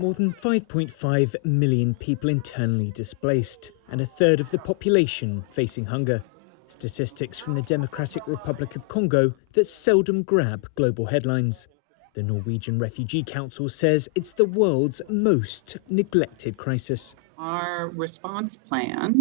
More than 5.5 million people internally displaced, and a third of the population facing hunger. Statistics from the Democratic Republic of Congo that seldom grab global headlines. The Norwegian Refugee Council says it's the world's most neglected crisis. Our response plan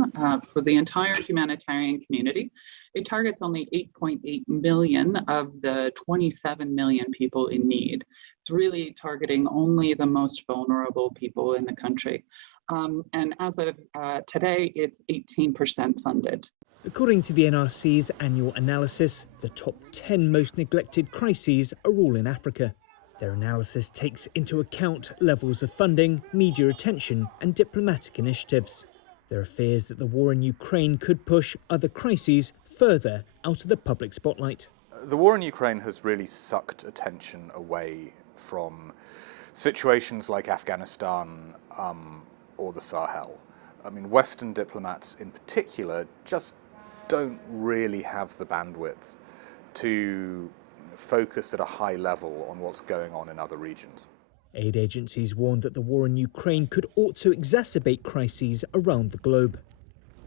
for the entire humanitarian community, it targets only 8.8 million of the 27 million people in need. It's really targeting only the most vulnerable people in the country. And as of today, it's 18% funded. According to the NRC's annual analysis, the top 10 most neglected crises are all in Africa. Their analysis takes into account levels of funding, media attention and diplomatic initiatives. There are fears that the war in Ukraine could push other crises further out of the public spotlight. The war in Ukraine has really sucked attention away from situations like Afghanistan or the Sahel. I mean, Western diplomats in particular just don't really have the bandwidth to focus at a high level on what's going on in other regions. Aid agencies warned that the war in Ukraine could also exacerbate crises around the globe.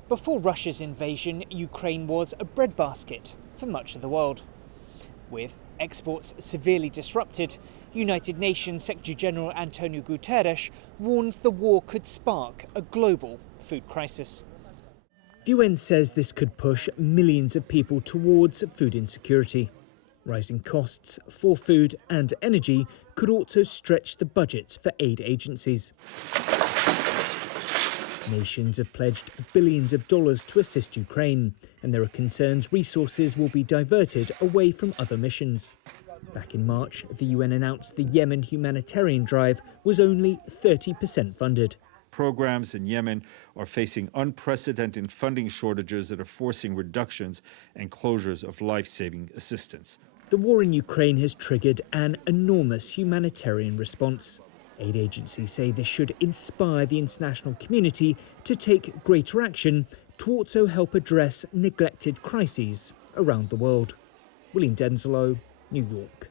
Before Russia's invasion, Ukraine was a breadbasket for much of the world. With exports severely disrupted, United Nations Secretary General Antonio Guterres warns the war could spark a global food crisis. The UN says this could push millions of people towards food insecurity. Rising costs for food and energy could also stretch the budgets for aid agencies. Nations have pledged billions of dollars to assist Ukraine, and there are concerns resources will be diverted away from other missions. Back in March, the UN announced the Yemen humanitarian drive was only 30% funded. Programs in Yemen are facing unprecedented funding shortages that are forcing reductions and closures of life-saving assistance. The war in Ukraine has triggered an enormous humanitarian response. Aid agencies say this should inspire the international community to take greater action to also help address neglected crises around the world. William Denselow, New York.